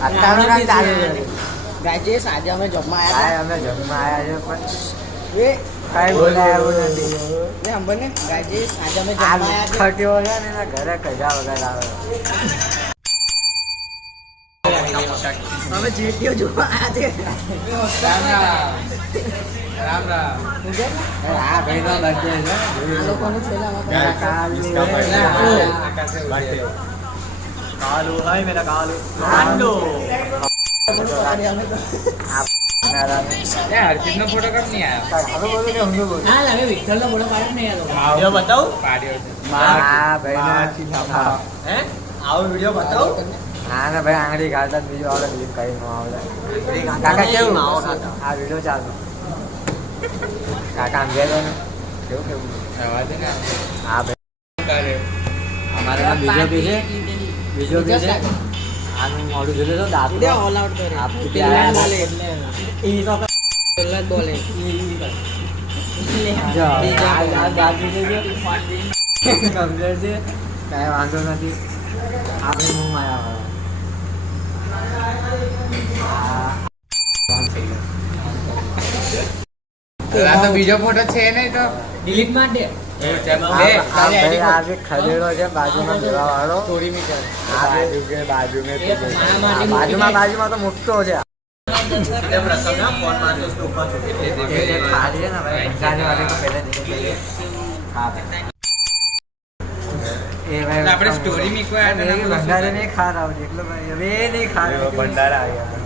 અત્યારે કામ ચાલુ છે ગાઈસ આજે અમે જમવા આવ્યા અમે જમવા આવ્યા છે એ કઈ બોલાય એવું નથી ને અંબર ને ગાઈસ આજે અમે આ જમવા આવ્યા ખટ્યો છે ને એના ઘરે કજા વગર આવે અમે જીટીઓ જોવા આવ્યા છે રામ રામ આ ભાઈનો બર્થડે છે આ લોકોનું છેલ્લા कालू हाय मेरा कालू रोनाल्डो यार हर्षित નો ફોટો કબ નહીં આયો હા લાગે વિઠ્ઠલ નો ફોટો પાડ્યો ને યાર વિડિયો બતાઉ પાડ્યો છે હા ભાઈ હે આવો વિડિયો બતાઉ હા ને ભાઈ આંગળી ગાળતા બીજો આવે બીજું કઈ ન આવે કાકા કેવું આ વિડિયો ચાલતો કાકા સમજે ને કેવું કેવું આવા દે ને હા ભાઈ કરે અમારે બીજો બી છે બીજો બી છે આનું મોડું જોઈ લો દાંત દે ઓલ આઉટ કરે આ પેલા બોલે ઈ તો પેલા બોલે જો આ દાંત જોઈ લો કમ્પ્લીટ છે કાંઈ વાંધો નથી આપણે મું માયા આ તો બીજો ફોટો છે નહીં તો ડિલીટ માર દે ખદેડો છે બાજુમાં દેવા વાળો સ્ટોરી મીટર બાજુમાં તો મોટો છે આપણે સ્ટોરી મીકવા ભંડારે નહીં ખા રહ્યો એટલો ભાઈ હવે નહીં ખા રહ્યો ભંડારા આવ્યા